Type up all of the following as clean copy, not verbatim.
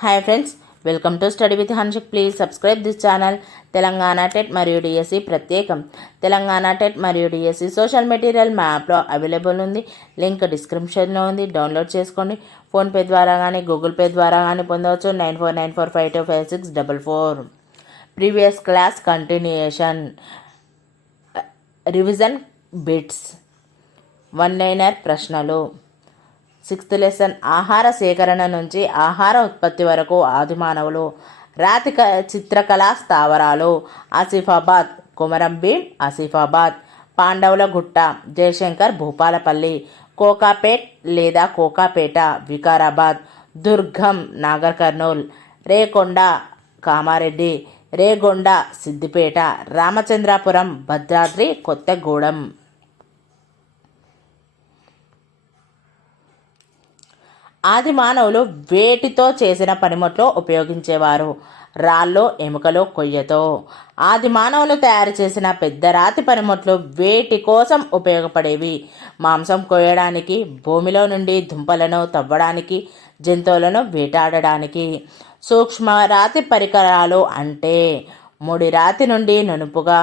Hi friends, welcome to study with Hanshik. Please subscribe this channel. Telangana TET మరియు DSC ప్రత్యేకం. Telangana TET మరియు DSC social material మ్యాప్లో available ఉంది. Link డిస్క్రిప్షన్లో ఉంది, డౌన్లోడ్ చేసుకోండి. ఫోన్పే ద్వారా కానీ గూగుల్ పే ద్వారా కానీ పొందవచ్చు. 9494525644. Previous class continuation, revision bits, one liner ప్రశ్నలు. 6th లెసన్ ఆహార సేకరణ నుంచి ఆహార ఉత్పత్తి వరకు ఆదిమానవులు. రాతి చిత్రకళా స్థావరాలు. ఆసిఫాబాద్, కొమరం భీం ఆసిఫాబాద్. పాండవుల గుట్ట, జయశంకర్ భూపాలపల్లి. కోకాపేట్ లేదా కోకాపేట వికారాబాద్. దుర్గం నాగర్ కర్నూల్. రేకొండ కామారెడ్డి. రేగొండ సిద్దిపేట. రామచంద్రాపురం భద్రాద్రి కొత్తగూడెం. ఆది మానవులు వేటితో చేసిన పనిముట్లు ఉపయోగించేవారు? రాళ్ళు, ఎముకలు, కొయ్యతో. ఆది మానవులు తయారు చేసిన పెద్ద రాతి పనిముట్లు వేటి కోసం ఉపయోగపడేవి? మాంసం కోయడానికి, భూమిలో నుండి దుంపలను తవ్వడానికి, జంతువులను వేటాడడానికి. సూక్ష్మ రాతి పరికరాలు అంటే ముడి రాతి నుండి నునుపుగా,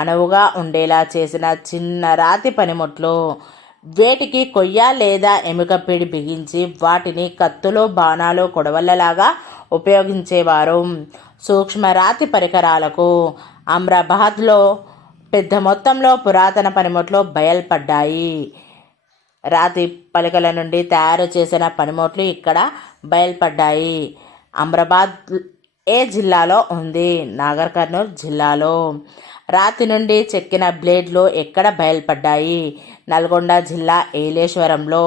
అణువుగా ఉండేలా చేసిన చిన్న రాతి పనిముట్లు. వేటికి కొయ్య లేదా ఎముక పిడి బిగించి వాటిని కత్తులు, బాణాలు, కొడవళ్ళలాగా ఉపయోగించేవారు. సూక్ష్మరాతి పరికరాలకు అమ్రాబాద్లో పెద్ద మొత్తంలో పురాతన పనిముట్లు బయల్పడ్డాయి. రాతి పలకల నుండి తయారు చేసిన పనిముట్లు ఇక్కడ బయల్పడ్డాయి. అమ్రాబాద్ ఏ జిల్లాలో ఉంది? నాగర్ కర్నూల్ జిల్లాలో. రాతి నుండి చెక్కిన బ్లేడ్లు ఎక్కడ బయల్పడ్డాయి? నల్గొండ జిల్లా ఏలేశ్వరంలో.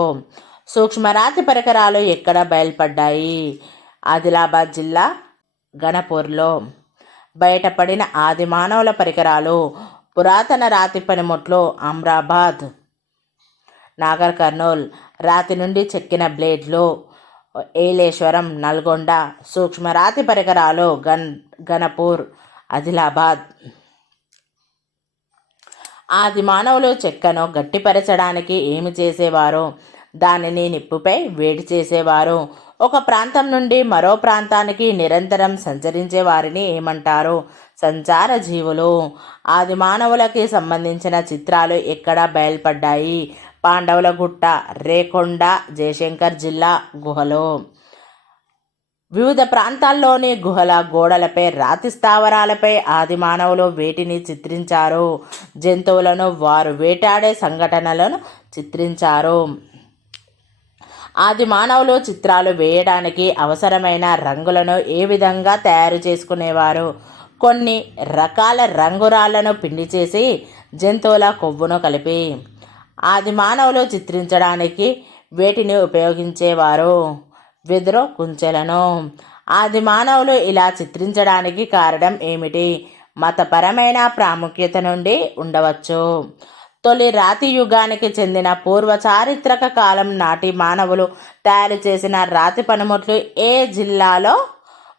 సూక్ష్మరాతి పరికరాలు ఎక్కడ బయల్పడ్డాయి? ఆదిలాబాద్ జిల్లా గణపూర్లో. బయటపడిన ఆది మానవుల పరికరాలు. పురాతన రాతి పనిముట్లు అమ్రాబాద్, నాగర్ కర్నూల్. రాతి నుండి చెక్కిన బ్లేడ్లు ఏలేశ్వరం, నల్గొండ. సూక్ష్మరాతి పరికరాలు గణపూర్, ఆదిలాబాద్. ఆది మానవులు చెక్కను గట్టిపరచడానికి ఏమి చేసేవారు? దానిని నిప్పుపై వేడి చేసేవారు. ఒక ప్రాంతం నుండి మరో ప్రాంతానికి నిరంతరం సంచరించే వారిని ఏమంటారు? సంచార జీవులు. ఆది మానవులకి సంబంధించిన చిత్రాలు ఎక్కడ బయల్పడ్డాయి? పాండవుల గుట్ట, రేకొండ, జయశంకర్ జిల్లా గుహలో. వివిధ ప్రాంతాల్లోని గుహల గోడలపై, రాతి స్థావరాలపై ఆది మానవులు వేటిని చిత్రించారు? జంతువులను, వారు వేటాడే సంఘటనలను చిత్రించారు. ఆది మానవులు చిత్రాలు వేయడానికి అవసరమైన రంగులను ఏ విధంగా తయారు చేసుకునేవారు? కొన్ని రకాల రంగురాళ్లను పిండి చేసి జంతువుల కొవ్వును కలిపి. ఆది మానవులు చిత్రించడానికి వేటిని ఉపయోగించేవారు? వెదురు కుంచెలను. ఆది మానవులు ఇలా చిత్రించడానికి కారణం ఏమిటి? మతపరమైన ప్రాముఖ్యత నుండి ఉండవచ్చు. తొలి రాతి యుగానికి చెందిన పూర్వ చారిత్రక కాలం నాటి మానవులు తయారు చేసిన రాతి పనిముట్లు ఏ జిల్లాలో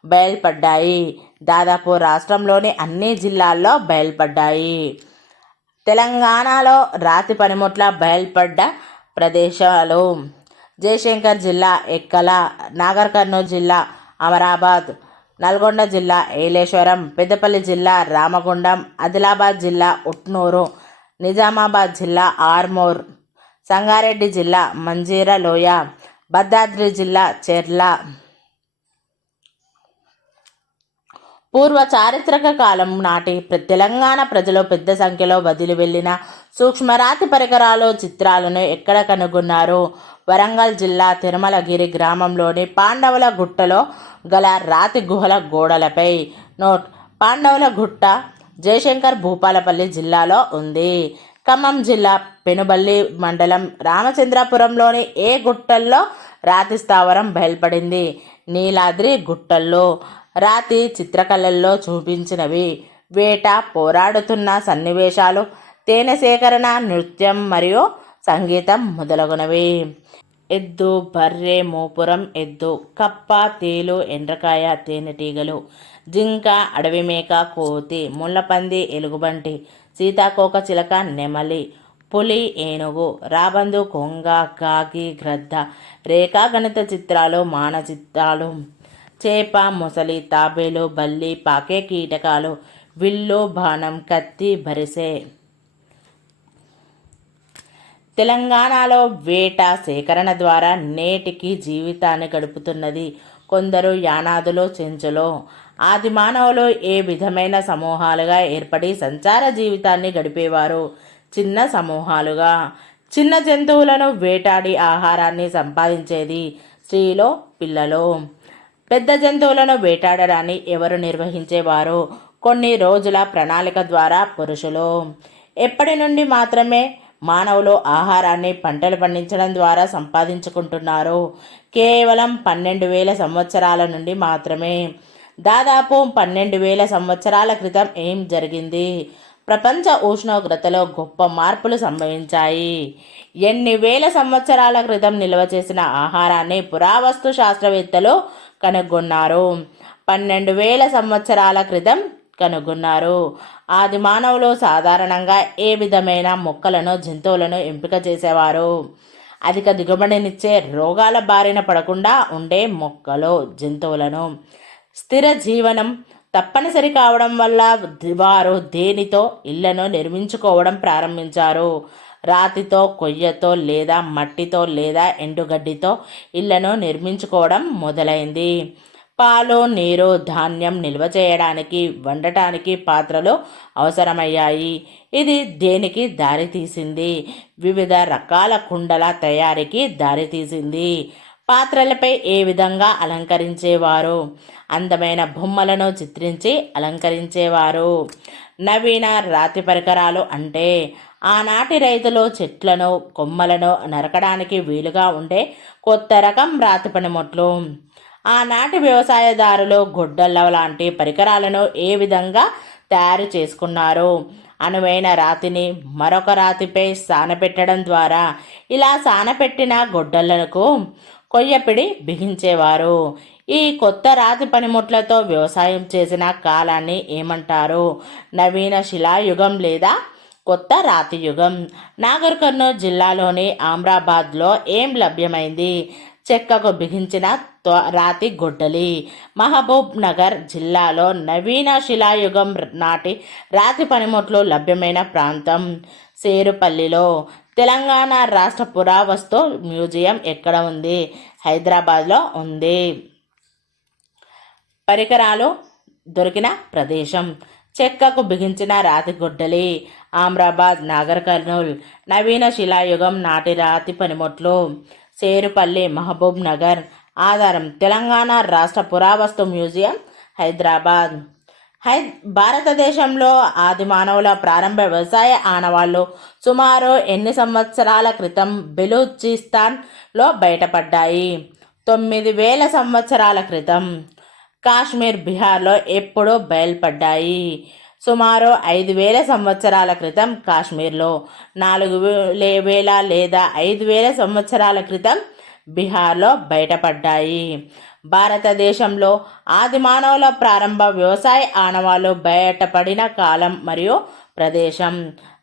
బయల్పడ్డాయి? దాదాపు రాష్ట్రంలోని అన్ని జిల్లాల్లో బయల్పడ్డాయి. తెలంగాణలో రాతి పనిముట్ల బయల్పడ్డ ప్రదేశాలు: జయశంకర్ జిల్లా ఎక్కల, నాగర్ కర్నూల్ జిల్లా అమరాబాద్, నల్గొండ జిల్లా ఏలేశ్వరం, పెద్దపల్లి జిల్లా రామగుండం, ఆదిలాబాద్ జిల్లా ఉట్నూరు, నిజామాబాద్ జిల్లా ఆర్మూర్, సంగారెడ్డి జిల్లా మంజీర లోయ, భద్రాద్రి జిల్లా చెర్ల. పూర్వ చారిత్రక కాలం నాటి తెలంగాణ ప్రజలు పెద్ద సంఖ్యలో వదిలి వెళ్ళిన సూక్ష్మరాతి పరికరాలు, చిత్రాలను ఎక్కడ కనుగొన్నారు? వరంగల్ జిల్లా తిరుమలగిరి గ్రామంలోని పాండవుల గుట్టలో గల రాతి గుహల గోడలపై. నోట్: పాండవుల గుట్ట జయశంకర్ భూపాలపల్లి జిల్లాలో ఉంది. ఖమ్మం జిల్లా పెనుబల్లి మండలం రామచంద్రపురంలోని ఏ గుట్టల్లో రాతి స్థావరం బయల్పడింది? నీలాద్రి గుట్టల్లో. రాతి చిత్రకళల్లో చూపించినవి: వేట, పోరాడుతున్న సన్నివేశాలు, తేనె సేకరణ, నృత్యం మరియు సంగీతం మొదలగునవి. ఎద్దు, బర్రె, మోపురం ఎద్దు, కప్ప, తేలు, ఎండ్రకాయ, తేనెటీగలు, జింక, అడవి మేక, కోతి, ముళ్ళపంది, ఎలుగుబంటి, సీతాకోక చిలక, నెమలి, పులి, ఏనుగు, రాబందు, కొంగ, కాకి, గ్రద్ద, రేఖాగణిత చిత్రాలు, మానచిత్రాలు. చేప, మొసలి, తాబేలు, బల్లి, పాకే కీటకాలు, విల్లు, బాణం, కత్తి, బరిసె. తెలంగాణలో వేట సేకరణ ద్వారా నేటికి జీవితాన్ని గడుపుతున్నది. కొందరు యానాదులో, చెంచులో. ఆది మానవులు ఏ విధమైన సమూహాలుగా ఏర్పడి సంచార జీవితాన్ని గడిపేవారు. చిన్న సమూహాలుగా. చిన్న జంతువులను వేటాడి ఆహారాన్ని సంపాదించేది స్త్రీలో, పిల్లలు. పెద్ద జంతువులను వేటాడడాన్ని ఎవరు నిర్వహించేవారు? కొన్ని రోజుల ప్రణాళిక ద్వారా పురుషులు. ఎప్పటి నుండి మాత్రమే మానవులు ఆహారాన్ని పంటలు పండించడం ద్వారా సంపాదించుకుంటున్నారు? కేవలం 12,000 సంవత్సరాల నుండి మాత్రమే. దాదాపు 12,000 సంవత్సరాల క్రితం ఏం జరిగింది? ప్రపంచ ఉష్ణోగ్రతలో గొప్ప మార్పులు సంభవించాయి. ఎన్ని వేల సంవత్సరాల క్రితం నిల్వ చేసిన ఆహారాన్ని పురావస్తు శాస్త్రవేత్తలు కనుగొన్నారు. 12,000 సంవత్సరాల క్రితం కనుగొన్నారు. ఆది మానవులు సాధారణంగా ఏ విధమైన మొక్కలను, జంతువులను ఎంపిక చేసేవారు? అధిక దిగుబడినిచ్చే, రోగాల బారిన పడకుండా ఉండే మొక్కలు, జంతువులను. స్థిర జీవనం తప్పనిసరి కావడం వల్ల వారు దేనితో ఇళ్లను నిర్మించుకోవడం ప్రారంభించారు? రాతితో, కొయ్యతో లేదా మట్టితో లేదా ఎండుగడ్డితో ఇళ్లను నిర్మించుకోవడం మొదలైంది. పాలు, నీరు, ధాన్యం నిల్వ చేయడానికి, వండటానికి పాత్రలు అవసరమయ్యాయి. ఇది దేనికి దారితీసింది? వివిధ రకాల కుండల తయారీకి దారితీసింది. పాత్రలపై ఏ విధంగా అలంకరించేవారు? అందమైన బొమ్మలను చిత్రించి అలంకరించేవారు. నవీన రాతి పరికరాలు అంటే ఆనాటి రైతులు చెట్లను, కొమ్మలను నరకడానికి వీలుగా ఉండే కొత్త రకం రాతి పనిముట్లు. ఆనాటి వ్యవసాయదారులు గొడ్డళ్ళ లాంటి పరికరాలను ఏ విధంగా తయారు చేసుకున్నారు? అనువైన రాతిని మరొక రాతిపై సానపెట్టడం ద్వారా. ఇలా సానపెట్టిన గొడ్డళ్లకు కొయ్యపిడి బిగించేవారు. ఈ కొత్త రాతి పనిముట్లతో వ్యవసాయం చేసిన కాలాన్ని ఏమంటారు? నవీన శిలాయుగం లేదా కొత్త రాతి యుగం. నాగర్ కర్నూలు జిల్లాలోని ఆమ్రాబాద్లో ఏం లభ్యమైంది? చెక్కకు బిగించిన రాతి గొడ్డలి. మహబూబ్ నగర్ జిల్లాలో నవీన శిలాయుగం నాటి రాతి పనిముట్లు లభ్యమైన ప్రాంతం సేరుపల్లిలో. తెలంగాణ రాష్ట్ర పురావస్తు మ్యూజియం ఎక్కడ ఉంది? హైదరాబాద్లో ఉంది. పరికరాలు దొరికిన ప్రదేశం. చెక్కకు బిగించిన రాతి గొడ్డలి, ఆమ్రాబాద్, నాగర్ కర్నూల్. నవీన శిలాయుగం నాటి రాతి పనిముట్లు, సేరుపల్లి, మహబూబ్ నగర్. ఆధారం తెలంగాణ రాష్ట్ర పురావస్తు మ్యూజియం, హైదరాబాద్. భారతదేశంలో ఆది మానవుల ప్రారంభ వ్యవసాయ ఆనవాళ్లు సుమారు ఎన్ని సంవత్సరాల క్రితం బెలూచిస్తాన్లో బయటపడ్డాయి? 9,000 సంవత్సరాల క్రితం. కాశ్మీర్, బీహార్లో ఎప్పుడు బయలుపడ్డాయి? సుమారు 5,000 సంవత్సరాల క్రితం కాశ్మీర్లో. 4,000 లేదా 5,000 సంవత్సరాల క్రితం బీహార్లో బయటపడ్డాయి. భారతదేశంలో ఆది మానవుల ప్రారంభ వ్యవసాయ ఆనవాళ్లు బయటపడిన కాలం మరియు ప్రదేశం.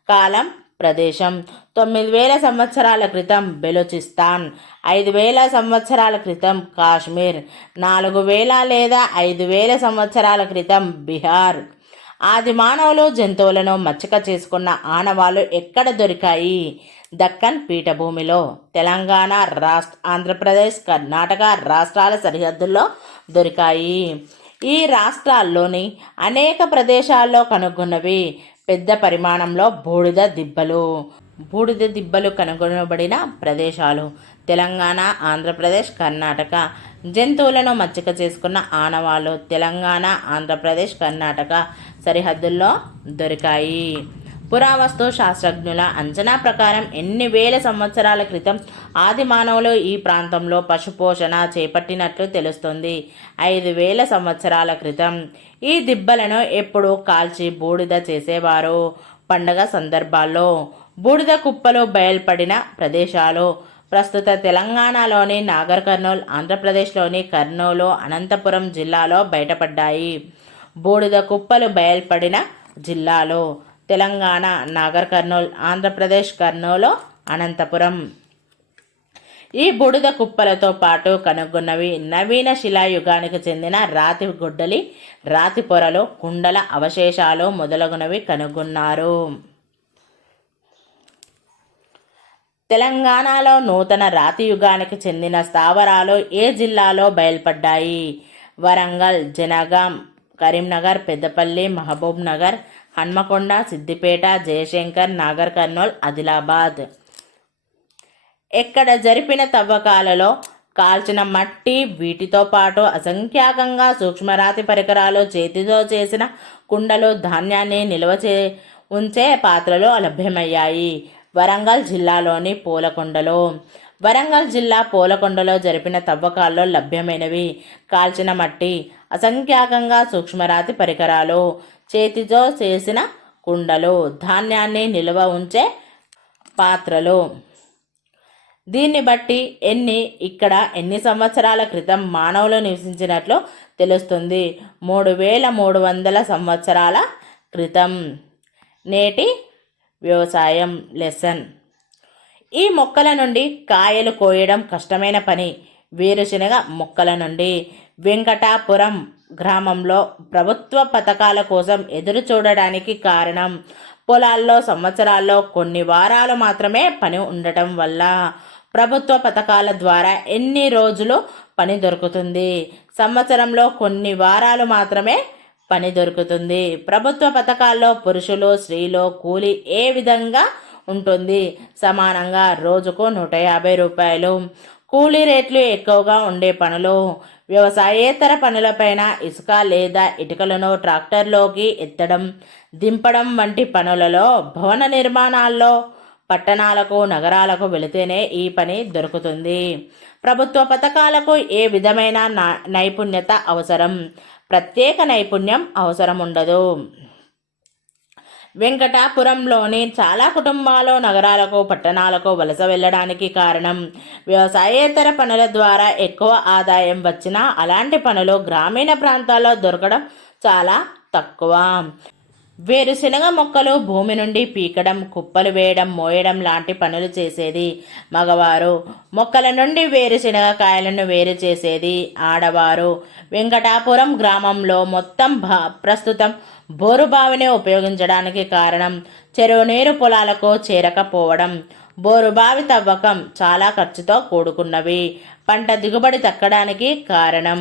కాలం, ప్రదేశం. 9,000 సంవత్సరాల క్రితం బెలూచిస్తాన్, 5,000 సంవత్సరాల క్రితం కాశ్మీర్, 4,000 లేదా 5,000 సంవత్సరాల క్రితం బీహార్. ఆది మానవులు జంతువులను మచ్చిక చేసుకున్న ఆనవాళ్లు ఎక్కడ దొరికాయి? దక్కన్ పీఠభూమిలో. తెలంగాణ, ఆంధ్రప్రదేశ్, కర్ణాటక రాష్ట్రాల సరిహద్దుల్లో దొరికాయి. ఈ రాష్ట్రాల్లోని అనేక ప్రదేశాల్లో కనుగొన్నవి పెద్ద పరిమాణంలో బూడిద దిబ్బలు. బూడిద దిబ్బలు కనుగొనబడిన ప్రదేశాలు తెలంగాణ, ఆంధ్రప్రదేశ్, కర్ణాటక. జంతువులను మచ్చిక చేసుకున్న ఆనవాళ్లు తెలంగాణ, ఆంధ్రప్రదేశ్, కర్ణాటక సరిహద్దుల్లో దొరికాయి. పురావస్తు శాస్త్రజ్ఞుల అంచనా ప్రకారం ఎన్ని వేల సంవత్సరాల క్రితం ఆది మానవులు ఈ ప్రాంతంలో పశుపోషణ చేపట్టినట్లు తెలుస్తుంది? 5,000 సంవత్సరాల క్రితం. ఈ దిబ్బలను ఎప్పుడు కాల్చి బూడిద చేసేవారు? పండగ సందర్భాల్లో. బూడిద కుప్పలు బయల్పడిన ప్రదేశాలు ప్రస్తుత తెలంగాణలోని నాగర్ కర్నూల్, ఆంధ్రప్రదేశ్లోని కర్నూలు, అనంతపురం జిల్లాలో బయటపడ్డాయి. బూడిద కుప్పలు బయల్పడిన జిల్లాలో తెలంగాణ నాగర్ కర్నూల్, ఆంధ్రప్రదేశ్ కర్నూలు, అనంతపురం. ఈ బూడిద కుప్పలతో పాటు కనుగొన్నవి నవీన శిలాయుగానికి చెందిన రాతి గొడ్డలి, రాతి పొరలు, కుండల అవశేషాలు మొదలగునవి కనుగొన్నారు. తెలంగాణలో నూతన రాతి యుగానికి చెందిన స్థావరాలు ఏ జిల్లాలో బయల్పడ్డాయి? వరంగల్, జనగాం, కరీంనగర్, పెద్దపల్లి, మహబూబ్ నగర్, హన్మకొండ, సిద్దిపేట, జయశంకర్, నాగర్ కర్నూల్, ఆదిలాబాద్. ఎక్కడ జరిపిన తవ్వకాలలో కాల్చిన మట్టి, వీటితో పాటు అసంఖ్యాకంగా సూక్ష్మరాతి పరికరాలు, చేతితో చేసిన కుండలు, ధాన్యాన్ని నిల్వ ఉంచే పాత్రలు లభ్యమయ్యాయి. వరంగల్ జిల్లాలోని పూలకొండలో. వరంగల్ జిల్లా పూలకొండలో జరిపిన తవ్వకాల్లో లభ్యమైనవి కాల్చిన మట్టి, అసంఖ్యాకంగా సూక్ష్మరాతి పరికరాలు, చేతితో చేసిన కుండలు, ధాన్యాన్ని నిల్వ ఉంచే పాత్రలు. దీన్ని బట్టి ఇక్కడ ఎన్ని సంవత్సరాల క్రితం మానవులు నివసించినట్లు తెలుస్తుంది. 3300 సంవత్సరాల క్రితం. నేటి వ్యవసాయం లెసన్. ఈ మొక్కల నుండి కాయలు కోయడం కష్టమైన పని. వేరుశనగ మొక్కల నుండి. వెంకటాపురం గ్రామంలో ప్రభుత్వ పథకాల కోసం ఎదురు చూడడానికి కారణం పొలాల్లో సంవత్సరాల్లో కొన్ని వారాలు మాత్రమే పని ఉండటం వల్ల. ప్రభుత్వ పథకాల ద్వారా ఎన్ని రోజులు పని దొరుకుతుంది? సంవత్సరంలో కొన్ని వారాలు మాత్రమే పని దొరుకుతుంది. ప్రభుత్వ పథకాల్లో పురుషులు, స్త్రీలు కూలి ఏ విధంగా ఉంటుంది? సమానంగా. రోజుకు 150 రూపాయలు. కూలీ రేట్లు ఎక్కువగా ఉండే పనులు. వ్యవసాయేతర పనులపైన ఇసుక లేదా ఇటుకలను ట్రాక్టర్లోకి ఎత్తడం, దింపడం వంటి పనులలో, భవన నిర్మాణాల్లో, పట్టణాలకు, నగరాలకు వెళితేనే ఈ పని దొరుకుతుంది. ప్రభుత్వ పథకాలకు ఏ విధమైన నైపుణ్యత అవసరం? ప్రత్యేక నైపుణ్యం అవసరం ఉండదు. వెంకటాపురంలోని చాలా కుటుంబాలు నగరాలకు, పట్టణాలకు వలస వెళ్ళడానికి కారణం వ్యవసాయేతర పనుల ద్వారా ఎక్కువ ఆదాయం వచ్చినా అలాంటి పనులు గ్రామీణ ప్రాంతాల్లో దొరకడం చాలా తక్కువ. వేరుశనగ మొక్కలు భూమి నుండి పీకడం, కుప్పలు వేయడం, మోయడం లాంటి పనులు చేసేది మగవారు. మొక్కల నుండి వేరుశనగ కాయలను వేరు చేసేది ఆడవారు. వెంకటాపురం గ్రామంలో ప్రస్తుతం బోరుబావిని ఉపయోగించడానికి కారణం చెరువు నీరు పొలాలకు చేరకపోవడం. బోరుబావి తవ్వకం చాలా ఖర్చుతో కూడుకున్నవి. పంట దిగుబడి తగ్గడానికి కారణం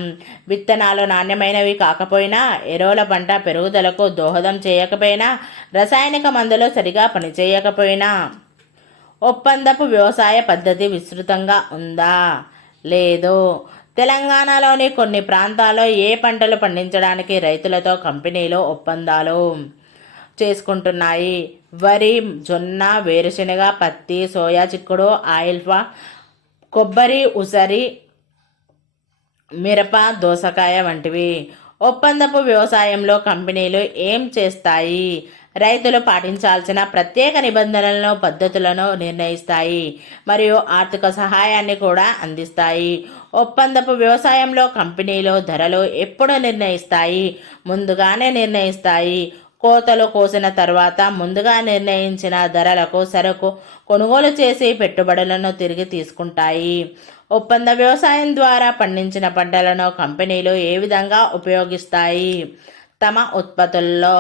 విత్తనాలు నాణ్యమైనవి కాకపోయినా, ఎరువుల పంట పెరుగుదలకు దోహదం చేయకపోయినా, రసాయనిక మందులు సరిగా పనిచేయకపోయినా. ఒప్పందపు వ్యవసాయ పద్ధతి విస్తృతంగా ఉందా? లేదు. తెలంగాణలోని కొన్ని ప్రాంతాల్లో ఏ పంటలు పండించడానికి రైతులతో కంపెనీలు ఒప్పందాలు చేసుకుంటున్నాయి? వరి, జొన్న, వేరుశెనగ, పత్తి, సోయా చిక్కుడు, ఆయిల్ఫా, కొబ్బరి, ఉసిరి, మిరప, దోసకాయ వంటివి. ఒప్పందపు వ్యవసాయంలో కంపెనీలు ఏం చేస్తాయి? రైతులు పాటించాల్సిన ప్రత్యేక నిబంధనలను, పద్ధతులను నిర్ణయిస్తాయి మరియు ఆర్థిక సహాయాన్ని కూడా అందిస్తాయి. ఒప్పందపు వ్యవసాయంలో కంపెనీలు ధరలు ఎప్పుడు నిర్ణయిస్తాయి? ముందుగానే నిర్ణయిస్తాయి. కోతలు కోసిన తర్వాత ముందుగా నిర్ణయించిన ధరలకు సరుకు కొనుగోలు చేసి పెట్టుబడులను తిరిగి తీసుకుంటాయి. ఒప్పంద వ్యవసాయం ద్వారా పండించిన పంటలను కంపెనీలు ఏ విధంగా ఉపయోగిస్తాయి? తమ ఉత్పత్తుల్లో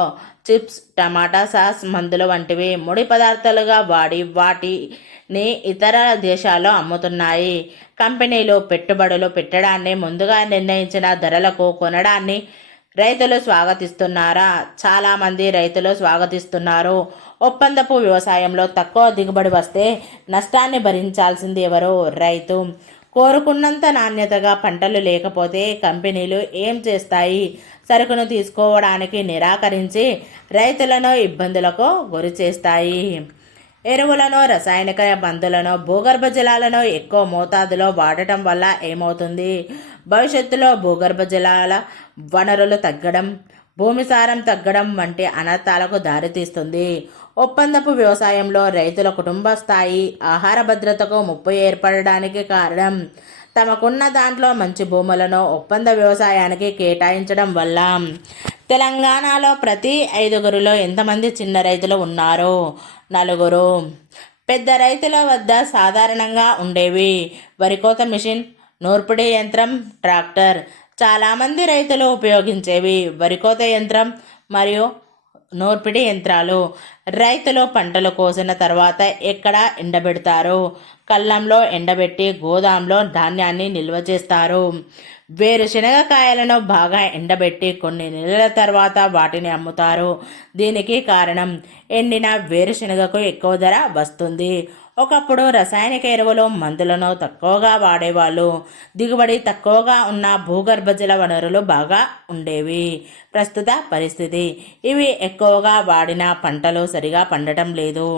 చిప్స్, టమాటా సాస్, మందులు వంటివి ముడి పదార్థాలుగా వాడి వాటిని ఇతర దేశాల్లో అమ్ముతున్నాయి. కంపెనీలు పెట్టుబడులు పెట్టడాన్ని, ముందుగా నిర్ణయించిన ధరలకు కొనడాన్ని రైతులు స్వాగతిస్తున్నారా? చాలామంది రైతులు స్వాగతిస్తున్నారు. ఒప్పందపు వ్యవసాయంలో తక్కువ దిగుబడి వస్తే నష్టాన్ని భరించాల్సింది ఎవరు? రైతు. కోరుకున్నంత నాణ్యతగా పంటలు లేకపోతే కంపెనీలు ఏం చేస్తాయి? సరుకును తీసుకోవడానికి నిరాకరించి రైతులను ఇబ్బందులకు గురి చేస్తాయి. ఎరువులను, రసాయనిక మందులను, భూగర్భ జలాలను ఎక్కువ మోతాదులో వాడటం వల్ల ఏమవుతుంది? భవిష్యత్తులో భూగర్భ జలాల వనరులు తగ్గడం, భూమి సారం తగ్గడం వంటి అనర్థాలకు దారితీస్తుంది. ఒప్పందపు వ్యవసాయంలో రైతుల కుటుంబ స్థాయి ఆహార భద్రతకు ముప్పు ఏర్పడడానికి కారణం తమకున్న దాంట్లో మంచి భూములను ఒప్పంద వ్యవసాయానికి కేటాయించడం వల్ల. తెలంగాణలో ప్రతి 5గురిలో ఎంతమంది చిన్న రైతులు ఉన్నారు? 4. పెద్ద రైతుల వద్ద సాధారణంగా ఉండేవి వరికోత మిషన్, నూర్పిడి యంత్రం, ట్రాక్టర్. చాలామంది రైతులు ఉపయోగించేవి వరికోత యంత్రం మరియు నూర్పిడి యంత్రాలు. రైతులు పంటలు కోసిన తర్వాత ఎక్కడ ఎండబెడతారు? కళ్ళంలో ఎండబెట్టి గోదాంలో ధాన్యాన్ని నిల్వ చేస్తారు. వేరుశనగ కాయలను బాగా ఎండబెట్టి కొన్ని నెలల తర్వాత వాటిని అమ్ముతారు. దీనికి కారణం ఎండిన వేరుశనగకు ఎక్కువ ధర వస్తుంది. ఒకప్పుడు రసాయనిక ఎరువులు మందులను తక్కువగా వాడేవాళ్ళు. దిగుబడి తక్కువగా ఉన్న భూగర్భ జల వనరులు బాగా ఉండేవి. ప్రస్తుత పరిస్థితి ఇవి ఎక్కువగా వాడిన పంటలు సరిగా పండటం లేదు.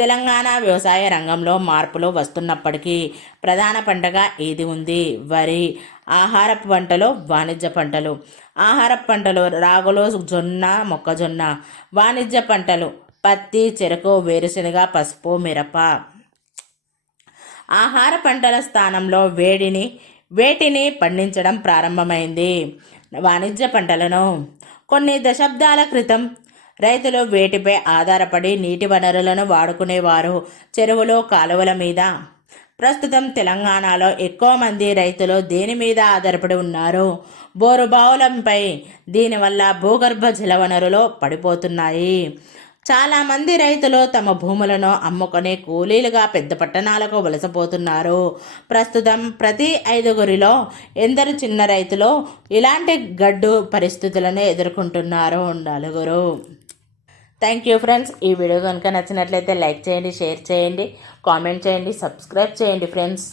తెలంగాణ వ్యవసాయ రంగంలో మార్పులు వస్తున్నప్పటికీ ప్రధాన పంటగా ఏది ఉంది? వరి. ఆహారపు పంటలు, వాణిజ్య పంటలు. ఆహారపు పంటలు రాగులు, జొన్న, మొక్కజొన్న. వాణిజ్య పంటలు పత్తి, చెరకు, వేరుశనగ, పసుపు, మిరప. ఆహార పంటల స్థానంలో వేటిని పండించడం ప్రారంభమైంది? వాణిజ్య పంటలను. కొన్ని దశాబ్దాల క్రితం రైతులు వేటిపై ఆధారపడి నీటి వనరులను వాడుకునేవారు? చెరువులు, కాలువల మీద. ప్రస్తుతం తెలంగాణలో ఎక్కువ మంది రైతులు దేని మీద ఆధారపడి ఉన్నారు? బోరుబావులంపై. దీనివల్ల భూగర్భ జల వనరులు పడిపోతున్నాయి. చాలామంది రైతులు తమ భూములను అమ్ముకొని కూలీలుగా పెద్ద పట్టణాలకు వలసపోతున్నారు. ప్రస్తుతం ప్రతి 5గురిలో ఎందరు చిన్న రైతులు ఇలాంటి గడ్డు పరిస్థితులను ఎదుర్కొంటున్నారు? 4. Thank you friends. ఈ వీడియో కనుక నచ్చినట్లయితే లైక్ చేయండి, షేర్ చేయండి, కామెంట్ చేయండి, సబ్స్క్రైబ్ చేయండి ఫ్రెండ్స్.